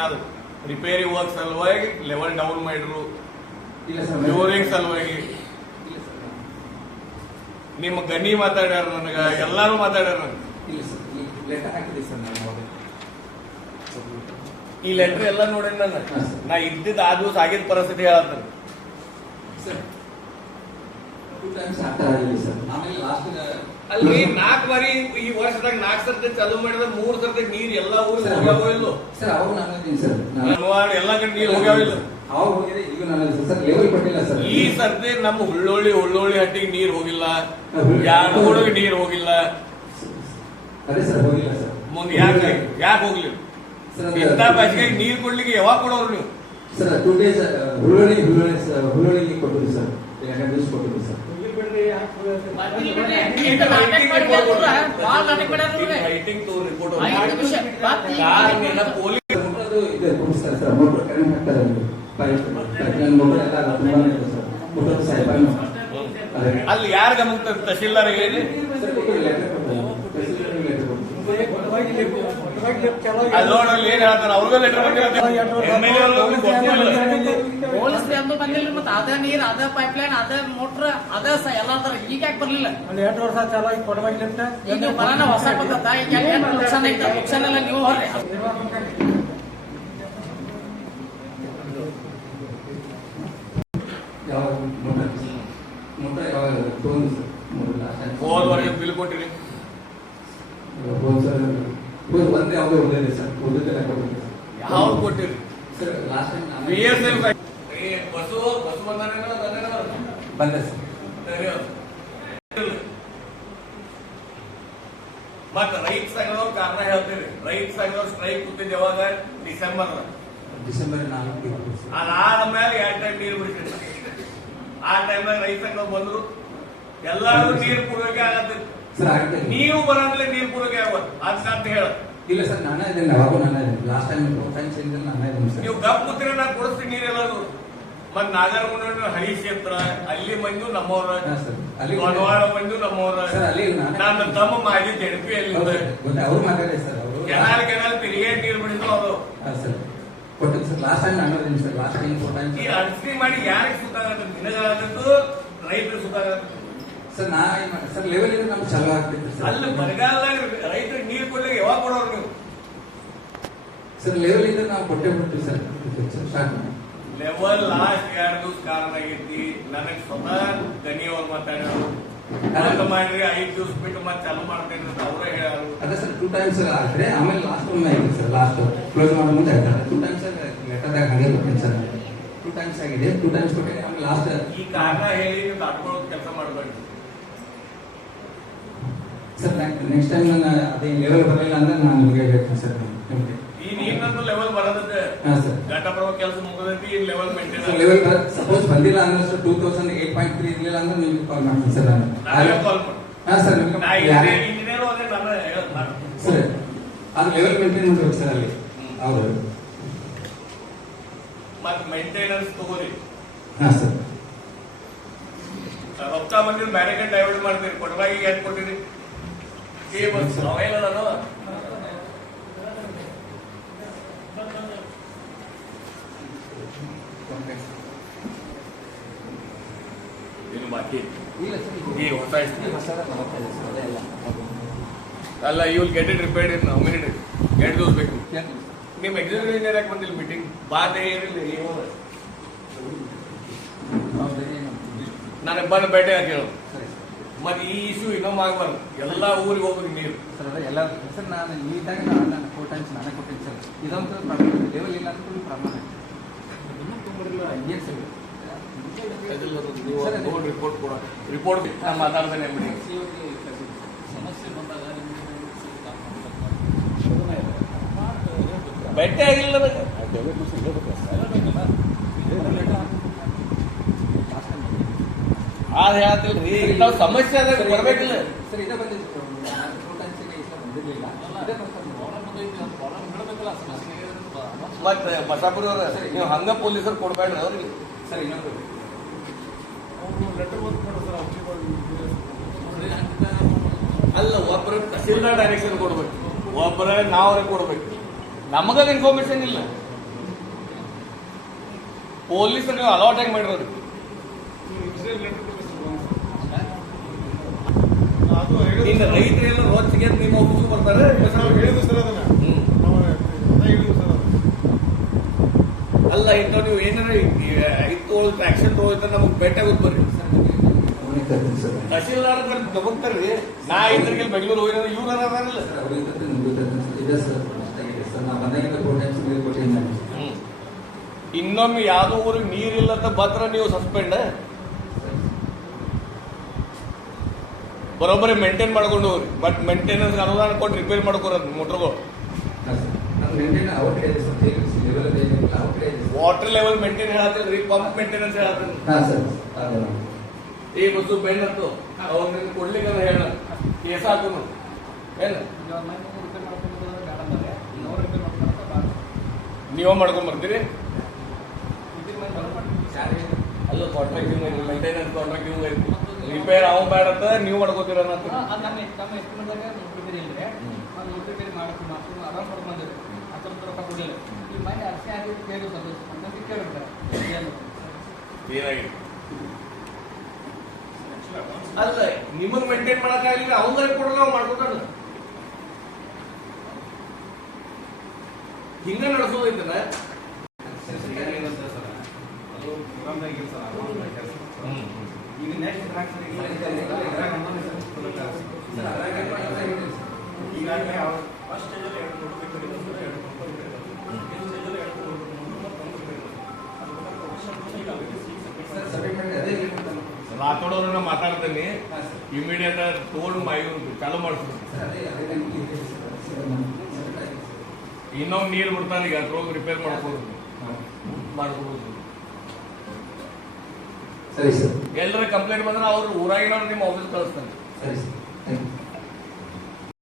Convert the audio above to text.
ಏನಾದ್ರು repair work ಸಲುವಾಗಿ level down ಮಾಡಿದ್ರು, ಫ್ಲೋರಿಂಗ್ ಸಲುವಾಗಿ ನಿಮ್ಮ ಗನಿ ಮಾತಾಡ್ಯಾರ, ನನಗ ಎಲ್ಲಾರು ಮಾತಾಡ್ಯಾರ. ಈ ಲೆಟರ್ ಎಲ್ಲ ನೋಡಿ ನಾ ಇದ್ದಿದ್ದು ಆ ದಿವಸ ಆಗಿದ್ದ ಪರಿಸ್ಥಿತಿ ಹೇಳತ್ತೇನೆ. ಅಲ್ಲಿ 4 ಬಾರಿ ಈ ವರ್ಷದಾಗ 4 ಸರ್ತಿ ಚಾಲೂ ಮಾಡಿದ್ರೆ 3 ಸರ್ತಿ ನೀರ್ ಎಲ್ಲಾ ಊರು ಹೋಗ್ಯಾವೋ ಇಲ್ಲೋ ಎಲ್ಲಾ ಕಡೆ ನೀರು ಹೋಗ್ಯಾವ ಇಲ್ಲ. ಈ ಸರ್ತಿ ನಮ್ಮ ಹುಳ್ಳೋಳಿ ಹಟ್ಟಿಗೆ ನೀರ್ ಹೋಗಿಲ್ಲ, ಯಾಡಗೋಳಿಗೆ ನೀರ್ ಹೋಗಿಲ್ಲ. ಮುಂದೆ ಯಾಕೆ ಹೋಗ್ಲಿಲ್ಲ? ಇಂಥ ಬೇಸಿಗೆ ನೀರ್ ಕೊಡ್ಲಿಕ್ಕೆ ಯಾವಾಗ ಕೊಡೋರು ನೀವು? ಸರ್ 2 days ಹುಳ್ಳೋಳಿಗೆ ಕೊಟ್ಟಿದ್ರು ಸರ್, 2 ದಿವಸ ಕೊಟ್ಟಿದ್ರು ಸರ್. ಅಲ್ಲಿ ಯಾರು ಗಮನ ತಹಶೀಲ್ದಾರ್ ಹೇಳಿ ಅಲ್ಲೋಡಲ್ಲಿ ಏನ್ ಹೇಳ್ತಾರೆ, ಅವ್ರಿಗೂ ಲೆಟರ್ ಪೊಲೀಸ್ರಿ ಅಂದು ಬಂದಿಲ್ಲ. ಮತ್ತೆ ಅದ ನೀರ್, ಅದ ಪೈಪ್ ಲೈನ್, ಅದ ಮೋಟ್ರ್, ಅದ ಎಲ್ಲ ತರ ಈಗ ಯಾಕೆ ಬರ್ಲಿಲ್ಲ? 8 ವರ್ಷ ಚಾಲೋ ಕೊಡಬೇಕಿಲ್ಲ. ಈಗ ಬರೋಣ ಹೊಸ ಪದ್ಧತ. ಈಗ ಏನ್ ನುಕ್ಸಾನ್ ಐತೆ? ನುಕ್ಸಾನ್ ಎಲ್ಲ ನೀವು ಹೊರ್ರಿ. ಹೋದ ವರ್ಷ ಬಿಲ್ ಕೊಟ್ಟಿರಿ? ಯಾವ್ದು ಕೊಟ್ಟಿರಿ? ಬಸ್ಸು ಬಂದ ಸರ್. ಮತ್ತ ರೈತ ಸಂಘದವ್ರು ಕಾರಣ ಹೇಳ್ತೀರಿ. ರೈತ ಸಂಘದವ್ರು ಸ್ಟ್ರೈಕ್ ಕೂತಿದ್ದು ಯಾವಾಗ? ಡಿಸೆಂಬರ್ 4 ಅದಾದ್ಮೇಲೆ 2 ಟೈಮ್ ನೀರು ಬಿಡ್ತೀರಿ. ಆ ಟೈಮ್ನಾಗ ರೈತ ಸಂಘದವ್ರು ಬಂದ್ರು, ಎಲ್ಲಾರು ನೀರು ಪೂರೈಕೆ ಆಗತ್ತೆ. ನೀವು ಬರಂದ್ರೆ ನೀರು ಪೂರೈಕೆ ಆಗೋದು ಅಂತ ಹೇಳ. ಇಲ್ಲ ಸರ್, ನಾನೇ ಇದ್ದೇನೆ. ಯಾವಾಗೂ ನಾನೇ ಇದ್ದೇನೆ. ಲಾಸ್ಟ್ ಟೈಮ್ ನಾನೇ ಇದ್ದೇನೆ ಸರ್. ನೀವು ಗಪ್ ಕೂತಿರ ನಾ ಕೊಡಿಸ್ತೀನಿ ನೀರೆಲ್ಲರೂ. ಮತ್ ನಾಗರಗುಂಡ ಹಳಿ ಕ್ಷೇತ್ರ ಅಲ್ಲಿ ಮಂದು ನಮ್ಮವ್ರ, ಗೊಂಡವಾಡ ಮಂದು ನಮ್ಮವ್ರ. ನನ್ನ ತಮ್ಮ ಮಾಜಿ ತೆಡಪಿ ಅಲ್ಲಿ ಅವ್ರು ಮಾತಾಡಿ ಸರ್. ಅವರು ಕೆನಾಲ್ ತಿರುಗೇ ನೀರು ಬಿಡಿದ್ರು ಅವರು ಸರ್ ಕೊಟ್ಟಿದ್ದು ಸರ್. ಲಾಸ್ಟ್ ಟೈಮ್ ನಾನು ಇದ್ದೀನಿ ಸರ್. ಲಾಸ್ಟ್ ಟೈಮ್ 4 times ಈ ಅಡಚಣೆ ಮಾಡಿ ಯಾರಿಗೆ ಸುತ್ತ ಆಗತ್ತೆ? ನಿನಗಾಗತ್ತು, ರೈತರಿಗೆ ಸುತ್ತ ಆಗತ್ತೆ ಸರ್. ನಾ ಸರ್ ಲೆವೆಲ್ ಇದ್ರೆ ನಮ್ಗೆ ಚಲೋ ಆಗ್ತೈತೆ ಸರ್. ಅಲ್ಲಿ ಬರಗಾಲದಾಗ ರೈತರಿಗೆ ನೀರು ಕೊಡ್ಲಿಕ್ಕೆ ಯಾವಾಗ ಕೊಡೋರು ನೀವು? ಸರ್ ಲೆವೆಲ್ ಇದ್ರೆ ನಾವು ಕೊಟ್ಟೆ ಬಿಡ್ತೀವಿ ಸರ್. ಸ್ಟಾರ್ಟ್ ಲೆವೆಲ್ ಲಾಸ್ಟ್ 2 ದಿವಸ ಕಾರಣ ಆಗೈತಿ. ನನಗೆ ಸ್ವತಃ ಗನಿಯವ್ರು ಮಾತಾಡೋರು ಮಾಡ್ರಿ 5 ದಿವಸ ಬಿಟ್ಟು ಮತ್ತೆ ಚಾಲು ಮಾಡ್ತೇನೆ ಅಂತ ಅವರೇ ಹೇಳೋರು. ಅದೇ ಸರ್ 2 times ಆದ್ರೆ ಆಮೇಲೆ ಲಾಸ್ಟ್ ಒಮ್ಮೆ ಆಗಿದೆ ಸರ್. ಲಾಸ್ಟ್ ಕ್ಲೋಸ್ ಮಾಡೋ ಮುಂದೆ ಹೇಳ್ತಾರೆ 2 times ಲೆಟರ್ದಾಗ ಹಾಗೆ ಕೊಟ್ಟಿನಿ ಸರ್. 2 times ಆಗಿದೆ. 2 times ಕೊಟ್ಟಿನಿ. ಆಮೇಲೆ ಲಾಸ್ಟ್ ಈ ಕಾರಣ ಹೇಳಿ ನೀವು ದಾಟ್ಕೊಳ್ಳೋದು ಕೆಲಸ ಮಾಡಬೇಡಿ ಸರ್. ನೆಕ್ಸ್ಟ್ ಟೈಮ್ ನಾನು ಅದೇ ಲೆವೆಲ್ ಬರಲಿಲ್ಲ ಅಂದ್ರೆ ನಾನು ನಿಮಗೆ ಹೇಳ್ತೀನಿ ಸರ್. ನಿಮಗೆ ಈ ನೀರಿನಂತೂ ಲೆವೆಲ್ ಬರೋದಕ್ಕೆ ಹಾಂ ಸರ್. ಘಟಪ್ರಭ ಕೆಲಸ ಮುಗಿದೈತಿ. ಈ ಲೆವೆಲ್ ಮೇಂಟೈನ್ ಲೆವೆಲ್ ಸಪೋಸ್ ಬಂದಿಲ್ಲ ಅಂದ್ರೆ ಸರ್ 2008.3 ಇರಲಿಲ್ಲ ಅಂದ್ರೆ ನಿಮಗೆ ಕಾಲ್ ಮಾಡ್ತೀನಿ ಸರ್. ನಾನು ಕಾಲ್ ಮಾಡಿ. ಹಾಂ ಸರ್. ಇಂಜಿನಿಯರ್ ಹೋದ್ರೆ ನಾನು ಸರ್ ಅದು ಲೆವೆಲ್ ಮೇಂಟೈನ್ ಮಾಡ್ಬೇಕು ಸರ್ ಅಲ್ಲಿ. ಹೌದು. ಮತ್ತೆ ಮೇಂಟೆನೆನ್ಸ್ ತಗೋರಿ. ಹಾಂ ಸರ್. ರೊಕ್ಕ ಬಂದಿದ್ದು ಬೇರೆ ಕಡೆ ಡೈವರ್ಟ್ ಮಾಡ್ತೀರಿ. ಕೊಡವಾಗಿ ಏನು ಕೊಟ್ಟಿರಿ? ಅವೇನೋ ಏನು ಬಾಕಿ ಈ ಹೊಸ ಅಲ್ಲ, you will get it repaired in how many days? 2 ದಿವಸ ಬೇಕು. ನಿಮ್ಮ ಎಕ್ಸಿಕ್ಯೂಟಿವ್ ಇಂಜಿನಿಯರ್ ಯಾಕೆ ಬಂದಿಲ್ಲ ಮೀಟಿಂಗ್? ಬಾಧೆ ಏನಿಲ್ಲ. ನಾನು ಬಂದು ಭೇಟಿ ಹಾಕಿ ಹೇಳೋದು. ಮತ್ತೆ ಈ ಇಶ್ಯೂ ಇನ್ನೊಮ್ಮೆ ಆಗಬಾರ್ದು. ಎಲ್ಲ ಊರಿಗೆ ಹೋಗ್ಬೇಕು ನೀರು ಸರ್. ಅದೇ ಎಲ್ಲ ಸರ್. ನಾನು ನೀಟಾಗಿ ನಾನು 4 times ನಾನೇ ಕೊಟ್ಟಿದ್ದೀನಿ ಸರ್. ಇದೊಂದು ಪ್ರಾಬ್ಲಮ್. ಲೆವೆಲ್ ಇಲ್ಲ ಅಂತ ಪ್ರಾಬ್ಲಮ್ ಆಯ್ತು. ಏನು ಸರ್ ರಿಪೋರ್ಟ್ ಕೊಡ. ರಿಪೋರ್ಟ್ ನಾನು ಮಾತಾಡ್ತೇನೆ. ಭೇಟಿ ಆಗಿಲ್ಲ. ಅದು ಹೇಳ್ತಿಲ್ರಿ. ನಾವು ಸಮಸ್ಯೆ ಅದ ಬರ್ಬೇಕಿಲ್ಲ ಸರ್. ಇದೇ ಬಂದಿದ್ದು ಮತ್ತೆ ಬಸಾಪುರ ನೀವು ಹಂಗ ಪೊಲೀಸರು ಕೊಡ್ಬೇಡ್ರಿ ಅವ್ರಿಗೆ ಸರ್. ಇನ್ನೊಂದು ಅಲ್ಲ, ಒಬ್ಬರು ತಹಸೀಲ್ದಾರ್ ಡೈರೆಕ್ಷನ್ ಕೊಡ್ಬೇಕು, ಒಬ್ಬರ ನಾವ್ರೆ ಕೊಡ್ಬೇಕು. ನಮಗದ ಇನ್ಫಾರ್ಮೇಶನ್ ಇಲ್ಲ. ಪೊಲೀಸರು ನೀವು ಅಲಾಟ್ ಆಗಿ ಮಾಡಿರೋದು ಇನ್ನು ರೈತರೆಲ್ಲ ರೋಚಿಗೆ ನಿಮ್ಮ ಆಫೀಸ್ಗೆ ಬರ್ತಾರೆ. ಹೇಳಿದ್ರು ಸರ್ ಅದನ್ನ ಅಲ್ಲ ಇಂಥ ನೀವು ಏನಾರ ಇತ್ತು ಆಕ್ಷನ್ ತಗೋದ್ರೆ ನಮಗೆ ಭೇಟಿಯಾಗೋದು ಬರ್ರಿ. ತಹಶೀಲ್ದಾರ್ ತಗೋತಾರ್ರಿ. ನಾ ಇದ್ರಿಗೆ ಬೆಂಗಳೂರು ಹೋಗಿರೋ ಇವ್ರು ಅದಾರಲ್ಲ. ಇನ್ನೊಮ್ಮೆ ಯಾವ್ದೋ ಊರಿಗೆ ನೀರಿಲ್ಲ ಅಂತ ಬಂದ್ರೆ ನೀವು ಸಸ್ಪೆಂಡ್. ಬರೋಬ್ಬರಿ ಮೇಂಟೈನ್ ಮಾಡ್ಕೊಂಡು ಹೋಗ್ರಿ. ಬಟ್ ಮೇಂಟೆನೆನ್ಸ್ ಅನುದಾನ ಕೊಟ್ಟು ರಿಪೇರ್ ಮಾಡ್ಕೊರೋದು ಮೋಟ್ರ್ಗಳು. ವಾಟರ್ ಲೆವೆಲ್ ಮೇಂಟೈನ್ ಹೇಳತ್ತಿಲ್ರಿ, ಪಂಪ್ ಮೇಂಟೆನೆನ್ಸ್ ಹೇಳತ್ತೀನಿ. ಈ ಬಸ್ಸು ಬೆಣ್ಣತ್ತು ಅವ್ರನ್ನ ಕೊಡ್ಲಿಕ್ಕೆ ಹೇಳ ಕೇಸ್ ಹಾಕೋನು ಏನ ನೀವ ಮಾಡ್ಕೊಂಡ್ ಬರ್ತೀರಿ. ಅಲ್ಲ ಕಾಂಟ್ರಾಕ್ಟಿಂಗ್ ಮೇಂಟೆನೆನ್ಸ್ ಕಾಂಟ್ರಾಕ್ಟಿಂಗ್ ರಿಪೇರ್ ಅವ್ ಬೇಡ ಅಂತ ನೀವು ಮಾಡ್ಕೋತೀರ ಏನಾಗಿದೆ. ಅಲ್ಲ ನಿಮಗ್ ಮೇಂಟೈನ್ ಮಾಡಕ್ಕಾಗಲಿಲ್ಲ ಅವಂಗ ಕೊಡಲ್ಲ, ನಾವು ಮಾಡ್ಕೊತಾನ. ಹಿಂಗ ನಡೆಸೋದೈತಲ್ಲ. ರಾಥೋಡವ್ರನ್ನ ಮಾತಾಡ್ತೀನಿ. ಇಮಿಡಿಯೇಟ್ ತಗೊಂಡು ಚಾಲು ಮಾಡಿಸ್ತೀನಿ. ಇನ್ನೊಂದು ನೀರು ಬಿಡ್ತಾನೆ ಈಗ ಅದ್ರೊಳಗೆ ರಿಪೇರ್ ಮಾಡ್ಕೋದು. ಸರಿ ಸರ್. ಎಲ್ಲರ ಕಂಪ್ಲೇಂಟ್ ಬಂದ್ರೆ ಅವ್ರು ಊರಾಗಿನವ್ರು ನಿಮ್ಮ ಆಫೀಸ್ ಕಳಿಸ್ತಾನೆ. ಸರಿ ಸರ್.